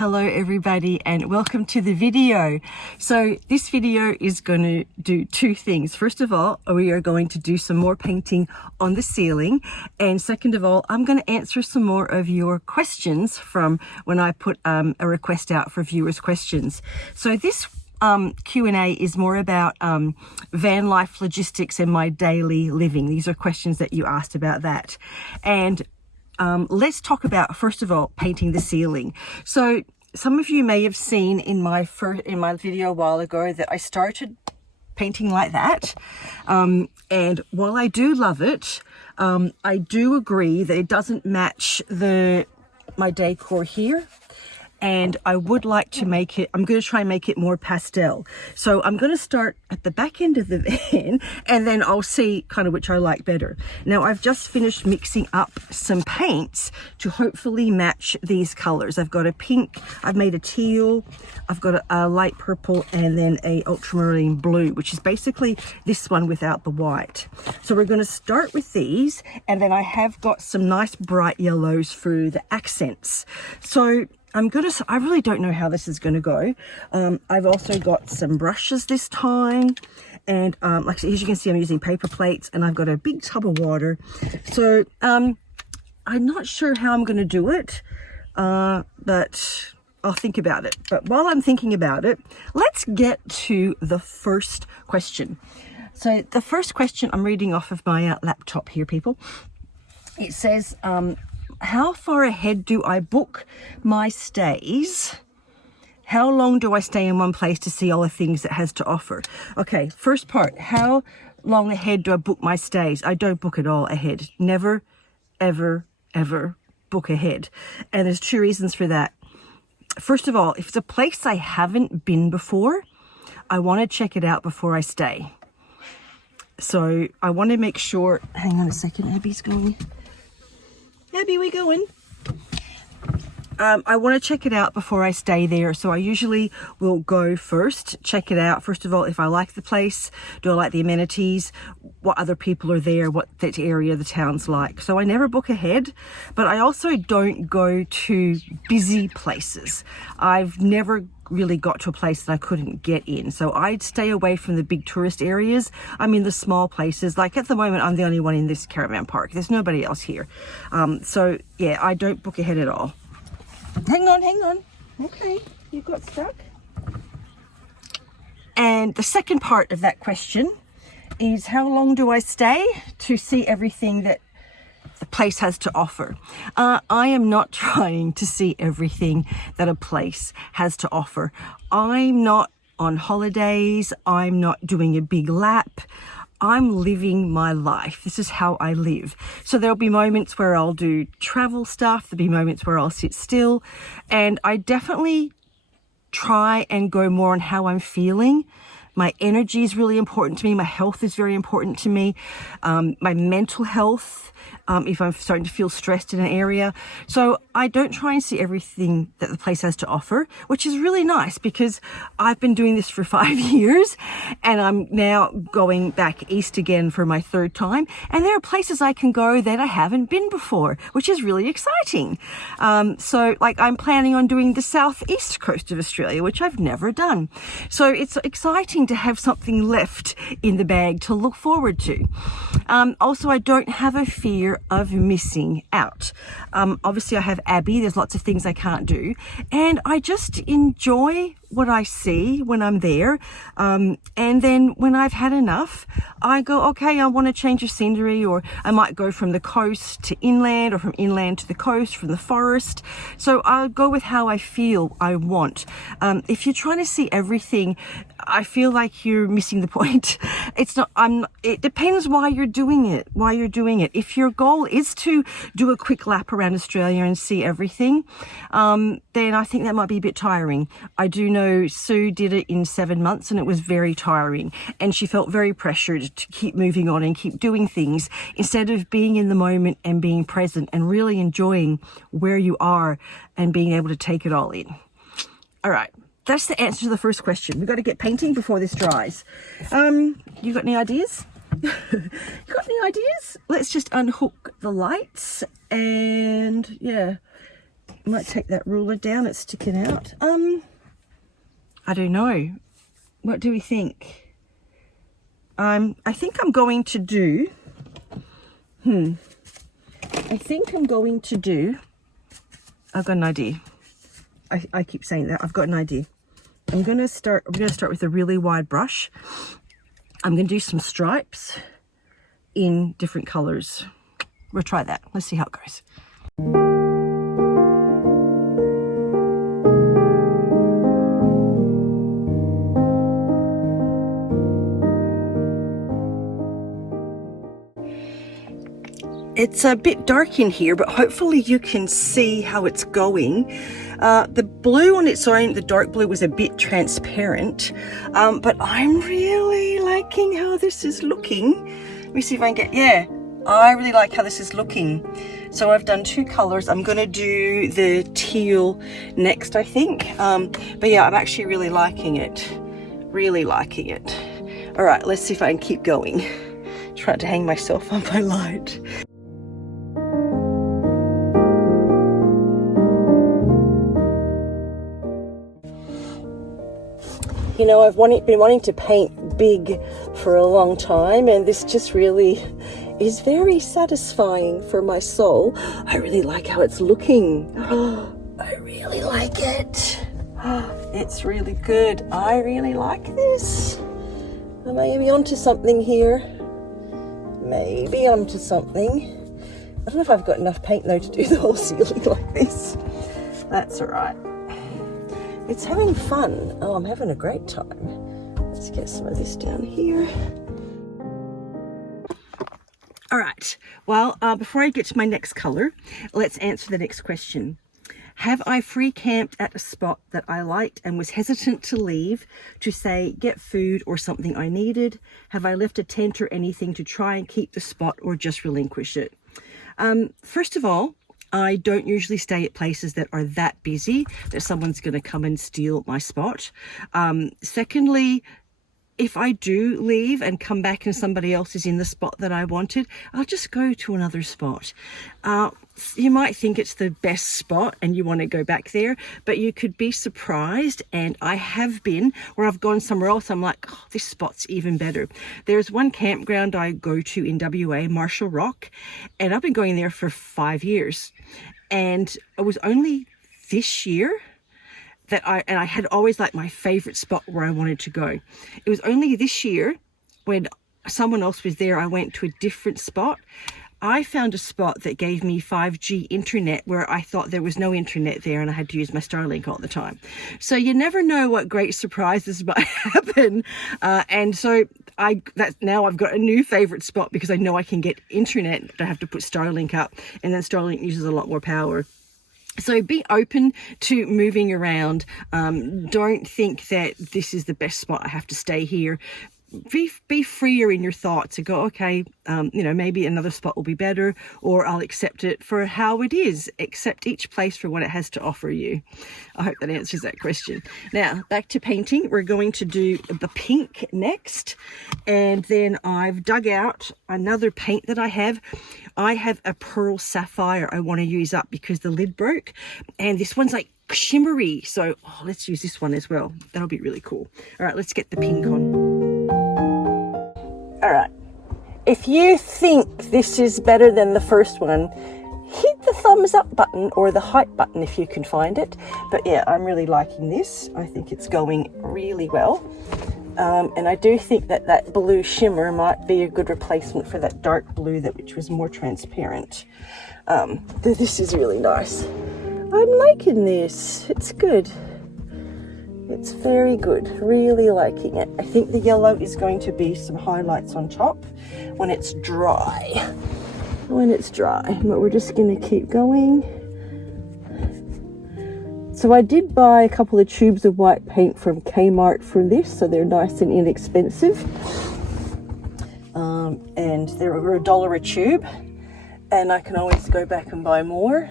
Hello everybody and welcome to the video. So this video is going to do two things. First of all, we are going to do some more painting on the ceiling, and second of all, I'm going to answer some more of your questions from when I put a request out for viewers' questions. So this Q&A is more about van life logistics and my daily living. These are questions that you asked about that. And let's talk about, first of all, painting the ceiling. So some of you may have seen in my video a while ago that I started painting like that. And while I do love it, I do agree that it doesn't match my decor here. And I would like to make it, I'm going to try and make it more pastel. So I'm going to start at the back end of the van and then I'll see kind of which I like better. Now I've just finished mixing up some paints to hopefully match these colors. I've got a pink, I've made a teal, I've got a light purple, and then a ultramarine blue, which is basically this one without the white. So we're going to start with these, and then I have got some nice bright yellows for the accents. So I really don't know how this is going to go. I've also got some brushes this time. And like as you can see, I'm using paper plates and I've got a big tub of water. So I'm not sure how I'm going to do it, but I'll think about it. But while I'm thinking about it, let's get to the first question. So the first question, I'm reading off of my laptop here, people. It says, how far ahead do I book my stays? How long do I stay in one place to see all the things it has to offer? Okay, first part, how long ahead do I book my stays? I don't book it all ahead. Never, ever, ever book ahead. And there's two reasons for that. First of all, if it's a place I haven't been before, I want to check it out before I stay. So I want to make sure, hang on a second, Abby's going. Abby, we going? I want to check it out before I stay there. So I usually will go first, check it out. First of all, if I like the place, do I like the amenities, what other people are there, what that area of the town's like. So I never book ahead, but I also don't go to busy places. I've never really got to a place that I couldn't get in. So I'd stay away from the big tourist areas. I'm in the small places. Like at the moment, I'm the only one in this caravan park. There's nobody else here. So yeah, I don't book ahead at all. Hang on. Okay, you got stuck. And the second part of that question is, how long do I stay to see everything that the place has to offer? I am not trying to see everything that a place has to offer. I'm not on holidays. I'm not doing a big lap. I'm living my life. This is how I live. So there'll be moments where I'll do travel stuff. There'll be moments where I'll sit still. And I definitely try and go more on how I'm feeling. My energy is really important to me. My health is very important to me. My mental health, if I'm starting to feel stressed in an area. So I don't try and see everything that the place has to offer, which is really nice because I've been doing this for 5 years and I'm now going back east again for my third time. And there are places I can go that I haven't been before, which is really exciting. So like I'm planning on doing the southeast coast of Australia, which I've never done. So it's exciting to have something left in the bag to look forward to. Also, I don't have a fear of missing out. Obviously I have Abby, there's lots of things I can't do, and I just enjoy what I see when I'm there, and then when I've had enough, I go, okay, I want to change of scenery, or I might go from the coast to inland, or from inland to the coast, from the forest. So I'll go with how I feel I want. If you're trying to see everything, I feel like you're missing the point. It's not, it depends why you're doing it. If your goal is to do a quick lap around Australia and see everything, then I think that might be a bit tiring. I do know Sue did it in 7 months and it was very tiring, and she felt very pressured to keep moving on and keep doing things instead of being in the moment and being present and really enjoying where you are and being able to take it all in. All right. That's the answer to the first question. We've got to get painting before this dries. You got any ideas? You got any ideas? Let's just unhook the lights and yeah, might take that ruler down, it's sticking out. I don't know. What do we think? I think I'm going to do, I've got an idea. I keep saying that, I've got an idea. we're going to start with a really wide brush. I'm going to do some stripes in different colors. We'll try that. Let's see how it goes. It's a bit dark in here, but hopefully you can see how it's going. The blue on its own, the dark blue, was a bit transparent, but I'm really liking how this is looking. Let me see if I can get, I really like how this is looking. So I've done two colors. I'm going to do the teal next, I think. But yeah, I'm actually really liking it. Really liking it. All right, let's see if I can keep going. Try to hang myself on my light. You know, I've been wanting to paint big for a long time, and this just really is very satisfying for my soul. I really like how it's looking. I really like it. It's really good. I really like this. Am I maybe onto something here? Maybe onto something. I don't know if I've got enough paint though to do the whole ceiling like this. That's all right. It's having fun. Oh, I'm having a great time. Let's get some of this down here. All right, well, before I get to my next color, let's answer the next question. Have I free camped at a spot that I liked and was hesitant to leave to, say, get food or something I needed? Have I left a tent or anything to try and keep the spot or just relinquish it? First of all, I don't usually stay at places that are that busy that someone's going to come and steal my spot. Secondly, if I do leave and come back and somebody else is in the spot that I wanted, I'll just go to another spot. You might think it's the best spot and you want to go back there, but you could be surprised, and I have been, where I've gone somewhere else, I'm like, oh, this spot's even better. There's one campground I go to in WA, Marshall Rock, and I've been going there for 5 years. And it was only this year that I had always like my favorite spot where I wanted to go. It was only this year when someone else was there, I went to a different spot. I found a spot that gave me 5G internet where I thought there was no internet there, and I had to use my Starlink all the time. So you never know what great surprises might happen. And so now I've got a new favorite spot because I know I can get internet. I have to put Starlink up, and then Starlink uses a lot more power. So be open to moving around. Don't think that this is the best spot, I have to stay here. Be freer in your thoughts and go, okay, maybe another spot will be better, or I'll accept it for how it is. Accept each place for what it has to offer you. I hope that answers that question. Now, back to painting. We're going to do the pink next. And then I've dug out another paint that I have. I have a pearl sapphire I want to use up because the lid broke. And this one's like shimmery. So let's use this one as well. That'll be really cool. All right, let's get the pink on. All right, if you think this is better than the first one, hit the thumbs up button or the hype button if you can find it. But yeah, I'm really liking this. I think it's going really well. And I do think that blue shimmer might be a good replacement for that dark blue which was more transparent. This is really nice. I'm liking this. It's good. It's very good. Really liking it. I think the yellow is going to be some highlights on top when it's dry. But we're just going to keep going. So I did buy a couple of tubes of white paint from Kmart for this, so they're nice and inexpensive. And they were $1 a tube, and I can always go back and buy more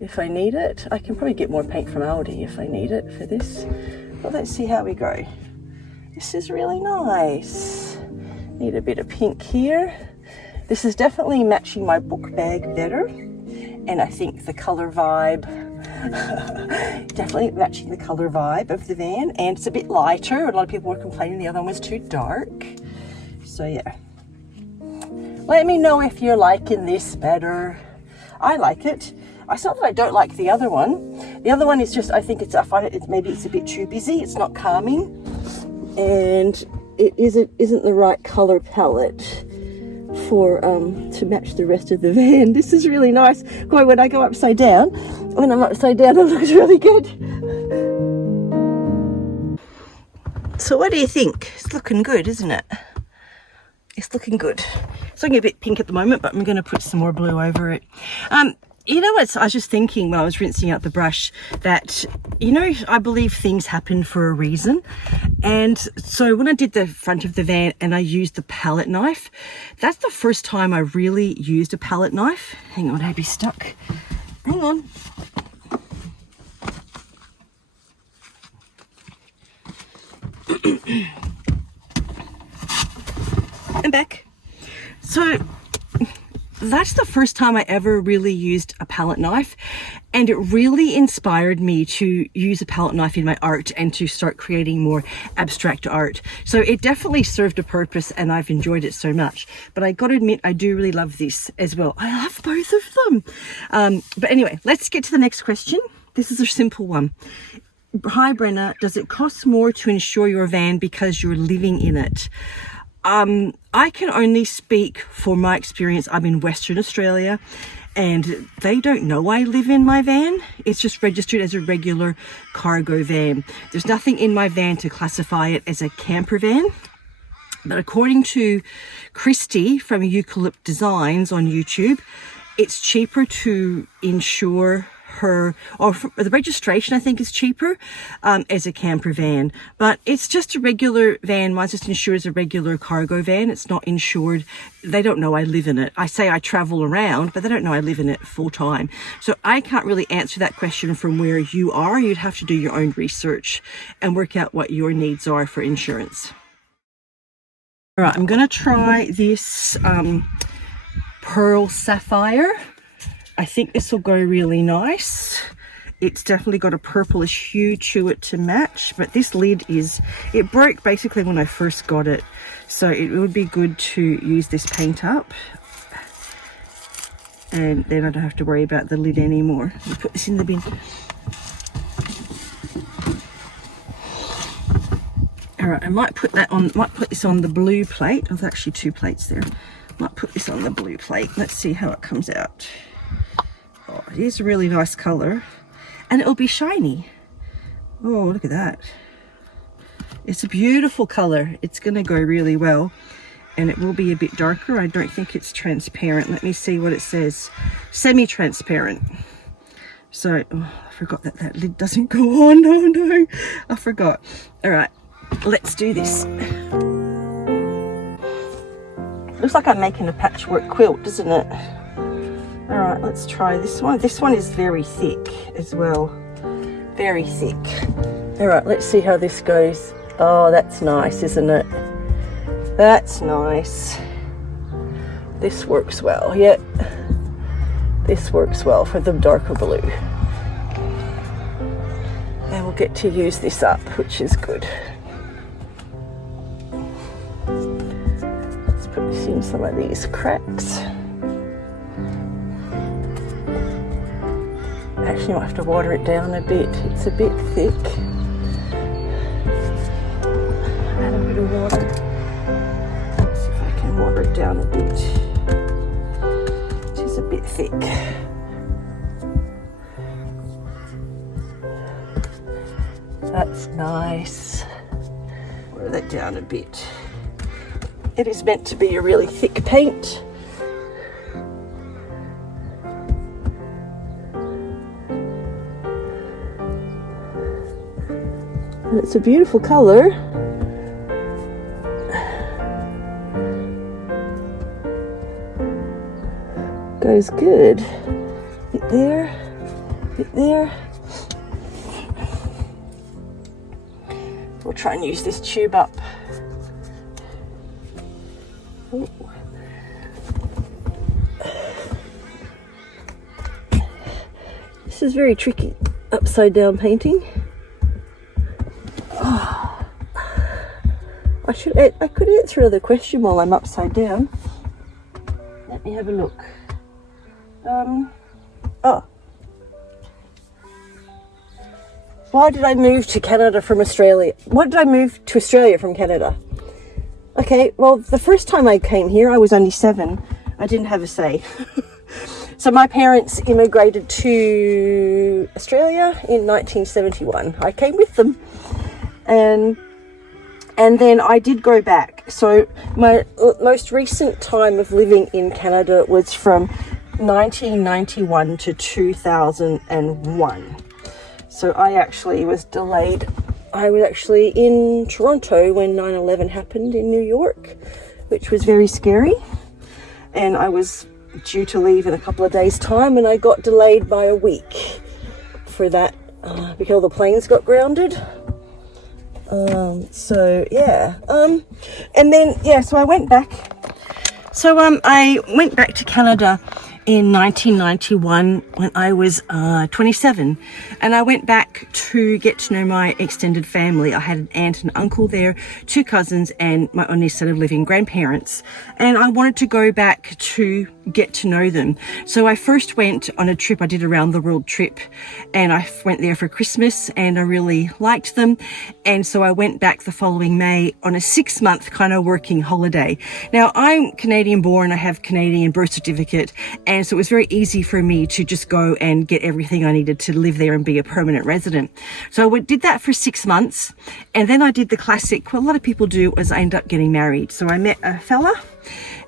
if I need it. I can probably get more paint from Aldi if I need it for this. But let's see how we go. This is really nice. Need a bit of pink here. This is definitely matching my book bag better. And I think the color vibe Definitely matching the color vibe of the van, and it's a bit lighter. A lot of people were complaining the other one was too dark. So yeah. Let me know if you're liking this better. I like it. It's not that I don't like the other one. The other one is just, I find it, maybe it's a bit too busy. It's not calming. And it isn't the right color palette for to match the rest of the van. This is really nice. Boy, when I go upside down, when I'm upside down, it looks really good. So what do you think? It's looking good, isn't it? It's looking good. It's looking a bit pink at the moment, but I'm going to put some more blue over it. You know what, I was just thinking when I was rinsing out the brush that, you know, I believe things happen for a reason. And so when I did the front of the van and I used the palette knife, that's the first time I really used a palette knife. Hang on, I'd be stuck. Hang on. I'm back. So that's the first time I ever really used a palette knife, and it really inspired me to use a palette knife in my art and to start creating more abstract art. So it definitely served a purpose and I've enjoyed it so much. But I gotta admit, I do really love this as well. I love both of them. But anyway, let's get to the next question. This is a simple one. Hi Brenna, does it cost more to insure your van because you're living in it? I can only speak for my experience. I'm in Western Australia and they don't know I live in my van. It's just registered as a regular cargo van. There's nothing in my van to classify it as a camper van. But according to Christy from Eucalypt Designs on YouTube, it's cheaper to insure her, or the registration I think is cheaper as a camper van, but it's just a regular van. Mine's just insured as a regular cargo van. It's not insured. They don't know I live in it. I say I travel around, but they don't know I live in it full time. So I can't really answer that question from where you are. You'd have to do your own research and work out what your needs are for insurance. All right, I'm going to try this pearl sapphire. I think this will go really nice. It's definitely got a purplish hue to it to match, but this lid it broke basically when I first got it. So it would be good to use this paint up and then I don't have to worry about the lid anymore. I'll put this in the bin. All right, I might put this on the blue plate. Oh, there's actually two plates there. Might put this on the blue plate. Let's see how it comes out. Oh, it is a really nice color and it'll be shiny. Oh, look at that. It's a beautiful color. It's going to go really well and it will be a bit darker. I don't think it's transparent. Let me see what it says. Semi-transparent. So, oh, I forgot that lid doesn't go on. Oh no, I forgot. All right, let's do this. Looks like I'm making a patchwork quilt, doesn't it? All right, let's try this one. This one is very thick as well. Very thick. All right, let's see how this goes. Oh, that's nice, isn't it? That's nice. This works well. Yep. This works well for the darker blue. And we'll get to use this up, which is good. Let's put this in some of these cracks. Actually, I have to water it down a bit. It's a bit thick. Add a bit of water. Let's see if I can water it down a bit. It is a bit thick. That's nice. Water that down a bit. It is meant to be a really thick paint. And it's a beautiful color. Goes good. Bit there, bit there. We'll try and use this tube up. Ooh. This is very tricky, upside down painting. Oh, I could answer another question while I'm upside down. Let me have a look. Oh. Why did I move to Canada from Australia? Why did I move to Australia from Canada? Okay, well, the first time I came here, I was only 7. I didn't have a say. So my parents immigrated to Australia in 1971. I came with them. And then I did go back. So my most recent time of living in Canada was from 1991 to 2001. So I actually was delayed. I was actually in Toronto when 9/11 happened in New York, which was very scary. And I was due to leave in a couple of days' time, and I got delayed by a week for that because all the planes got grounded. So I went back. So I went back to Canada in 1991 when I was 27, and I went back to get to know my extended family. I had an aunt and uncle there, 2 cousins, and my only set of living grandparents, and I wanted to go back to get to know them. So I first went on a trip. I did a round the world trip, and I went there for Christmas, and I really liked them, and so I went back the following May on a 6-month kind of working holiday. Now, I'm Canadian born, I have Canadian birth certificate, and so it was very easy for me to just go and get everything I needed to live there and be a permanent resident. So I did that for 6 months, and then I did the classic, what a lot of people do, is I end up getting married. So I met a fella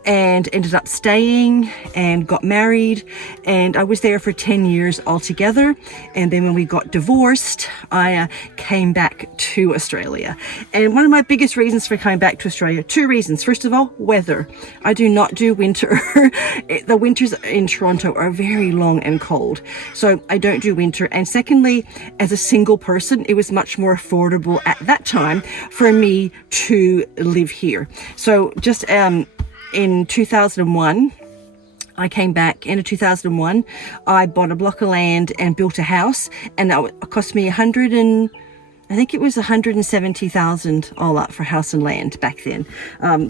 and ended up staying and got married, and I was there for 10 years altogether. And then when we got divorced, I came back to Australia. And one of my biggest reasons for coming back to Australia, 2 reasons. First of all, weather. I do not do winter. The winters in Toronto are very long and cold, so I don't do winter. And secondly, as a single person, it was much more affordable at that time for me to live here. So just in 2001, I came back. End of 2001, I bought a block of land and built a house, and that cost me $170,000 all up for house and land back then.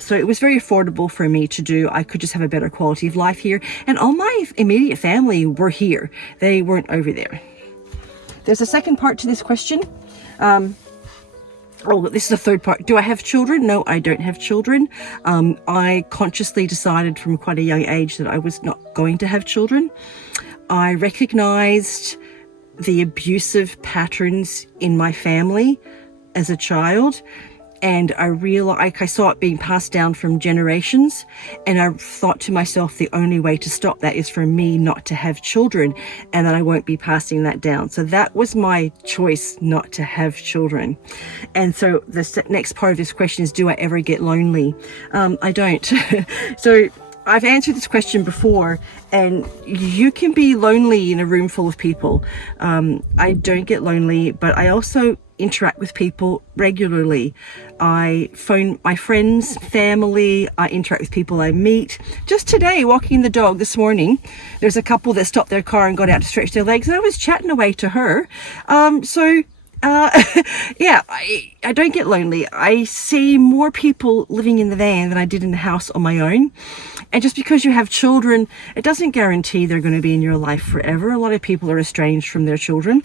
So it was very affordable for me to do. I could just have a better quality of life here, and all my immediate family were here. They weren't over there. There's a second part to this question. This is the third part. Do I have children? No, I don't have children. I consciously decided from quite a young age that I was not going to have children. I recognized the abusive patterns in my family as a child, and I saw it being passed down from generations, and I thought to myself, the only way to stop that is for me not to have children, and that I won't be passing that down. So that was my choice, not to have children. And so the next part of this question is, do I ever get lonely? I don't. So I've answered this question before, and you can be lonely in a room full of people. I don't get lonely, but I also interact with people regularly. I phone my friends, family, I interact with people I meet. Just today, walking the dog this morning, there's a couple that stopped their car and got out to stretch their legs, and I was chatting away to her. I don't get lonely. I see more people living in the van than I did in the house on my own. And just because you have children, it doesn't guarantee they're going to be in your life forever. A lot of people are estranged from their children.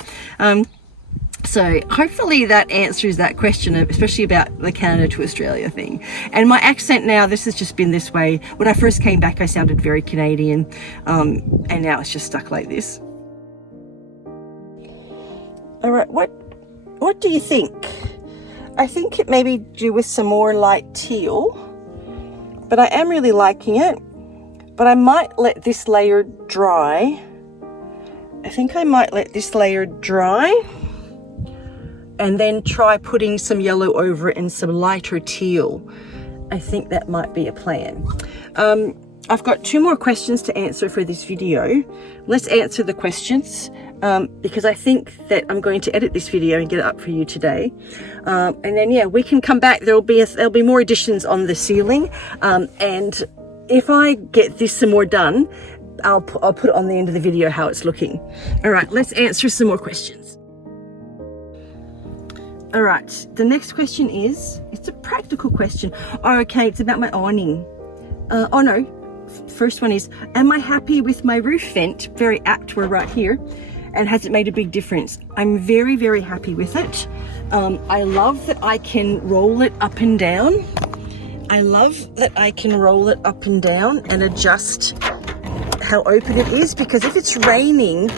So hopefully that answers that question, especially about the Canada to Australia thing. And my accent now, this has just been this way. When I first came back, I sounded very Canadian, and now it's just stuck like this. All right, what do you think? I think it may be due with some more light teal, but I am really liking it. But I might let this layer dry. I think I might let this layer dry, and then try putting some yellow over it and some lighter teal. I think that might be a plan. I've got 2 more questions to answer for this video. Let's answer the questions, because I think that I'm going to edit this video and get it up for you today. And then, we can come back. There'll be more additions on the ceiling. And if I get this some more done, I'll put it on the end of the video how it's looking. All right, let's answer some more questions. All right, the next question is, it's a practical question. Oh, okay, it's about my awning. Oh no, first one is, am I happy with my roof vent? Very apt, we're right here. And has it made a big difference? I'm very, very happy with it. I love that I can roll it up and down. I love that I can roll it up and down and adjust how open it is, because if it's raining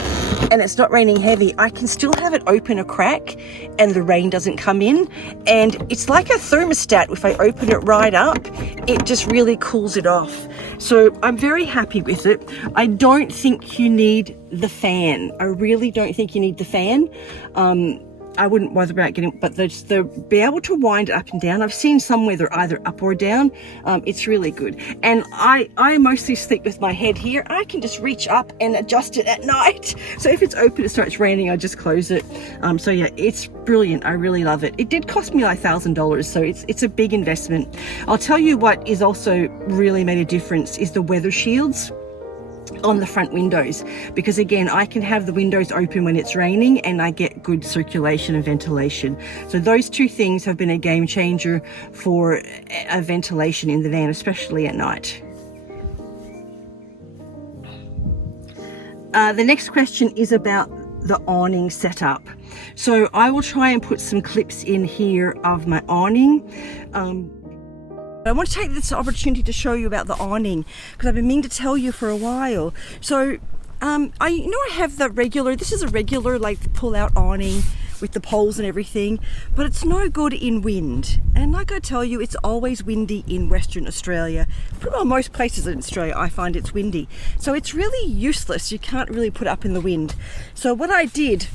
and it's not raining heavy, I can still have it open a crack and the rain doesn't come in. And it's like a thermostat. If I open it right up, it just really cools it off. So I'm very happy with it. I don't think you need the fan. I really don't think you need the fan. I wouldn't bother about getting, but the be able to wind it up and down. I've seen some where they're either up or down. It's really good. And I mostly sleep with my head here. I can just reach up and adjust it at night. So if it's open, it starts raining, I just close it. So yeah, it's brilliant. I really love it. It did cost me like $1,000, so it's a big investment. I'll tell you what is also really made a difference is the weather shields on the front windows, because again, I can have the windows open when it's raining and I get good circulation and ventilation. So those two things have been a game changer for a ventilation in the van, especially at night. The next question is about the awning setup. So I will try and put some clips in here of my awning. I want to take this opportunity to show you about the awning, because I've been meaning to tell you for a while. So I have the regular, this is a regular like pull out awning with the poles and everything, but it's no good in wind. And like I tell you, it's always windy in Western Australia. Pretty well most places in Australia I find it's windy. So it's really useless. You can't really put it up in the wind. So what I did,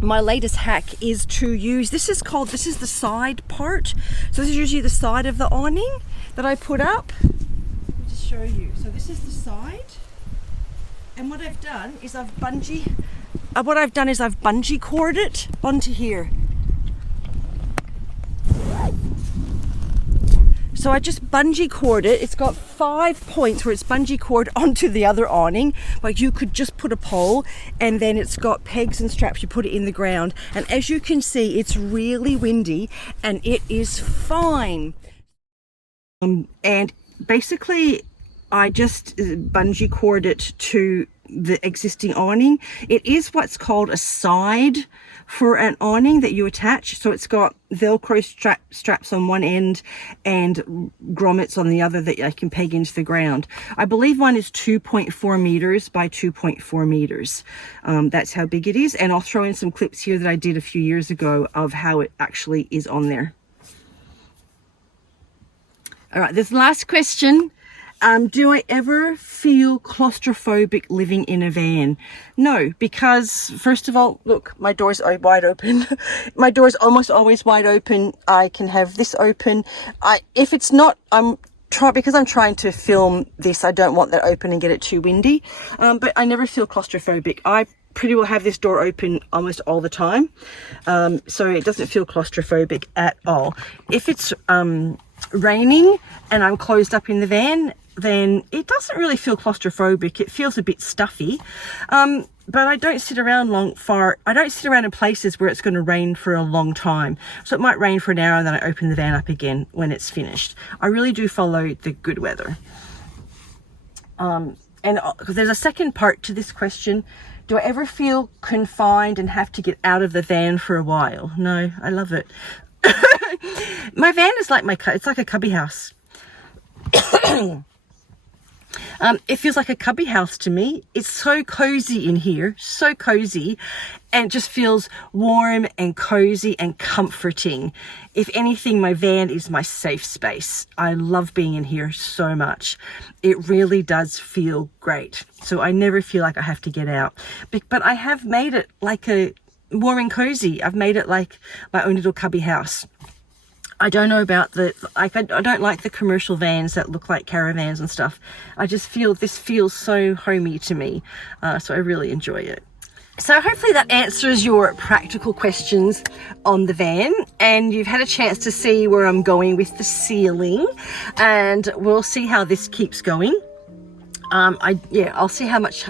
my latest hack is to use, this is the side part. So this is usually the side of the awning that I put up. Let me just show you. So this is the side. And what I've done is I've bungee cord it onto here. So I just bungee cord it. It's got 5 points where it's bungee cord onto the other awning, but you could just put a pole, and then it's got pegs and straps. You put it in the ground, and as you can see, it's really windy and it is fine. And basically I just bungee cord it to the existing awning. It is what's called a side for an awning that you attach. So it's got Velcro straps on one end and grommets on the other that I can peg into the ground. I believe one is 2.4 meters by 2.4 meters. That's how big it is. And I'll throw in some clips here that I did a few years ago of how it actually is on there. All right, this last question. Do I ever feel claustrophobic living in a van? No, because first of all, look, my doors are wide open. My door's almost always wide open. I can have this open. If it's not, because I'm trying to film this, I don't want that open and get it too windy. But I never feel claustrophobic. I pretty well have this door open almost all the time. So it doesn't feel claustrophobic at all. If it's raining and I'm closed up in the van, then it doesn't really feel claustrophobic. It feels a bit stuffy. But I don't sit around I don't sit around in places where it's going to rain for a long time. So it might rain for an hour and then I open the van up again when it's finished. I really do follow the good weather. And there's a second part to this question. Do I ever feel confined and have to get out of the van for a while? No, I love it. My van is like it's like a cubby house. It feels like a cubby house to me. It's so cozy in here, so cozy, and it just feels warm and cozy and comforting. If anything, my van is my safe space. I love being in here so much. It really does feel great. So I never feel like I have to get out. But I have made it like a warm and cozy. I've made it like my own little cubby house. I don't know about I don't like the commercial vans that look like caravans and stuff. I just feel this feels so homey to me. So I really enjoy it. So hopefully that answers your practical questions on the van, and you've had a chance to see where I'm going with the ceiling, and we'll see how this keeps going. I'll see how much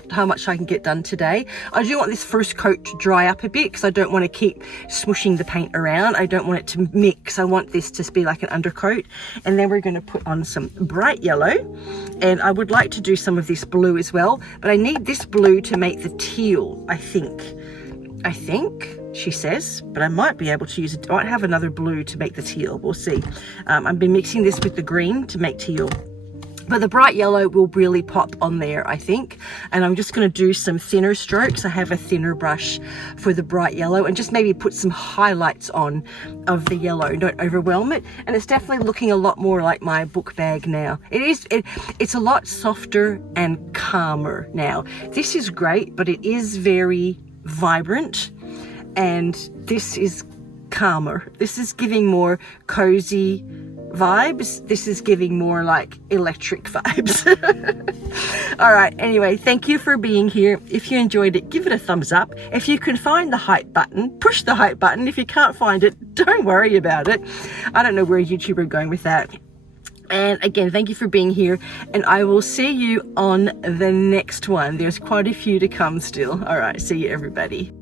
I can get done today. I do want this first coat to dry up a bit because I don't want to keep smooshing the paint around. I don't want it to mix. I want this to be like an undercoat. And then we're going to put on some bright yellow, and I would like to do some of this blue as well, but I need this blue to make the teal, I think, she says, but I might be able to use it. I might have another blue to make the teal. We'll see. I've been mixing this with the green to make teal. But the bright yellow will really pop on there, I think. And I'm just going to do some thinner strokes. I have a thinner brush for the bright yellow, and just maybe put some highlights on of the yellow. Don't overwhelm it. And it's definitely looking a lot more like my book bag now. It's a lot softer and calmer now. This is great, but it is very vibrant. And this is calmer. This is giving more cozy vibes. This is giving more like electric vibes. All right, anyway, thank you for being here. If you enjoyed it, give it a thumbs up. If you can find the hype button, push the hype button. If you can't find it, don't worry about it. I don't know where YouTube are going with that. And again, thank you for being here, and I will see you on the next one. There's quite a few to come still. All right, see you, everybody.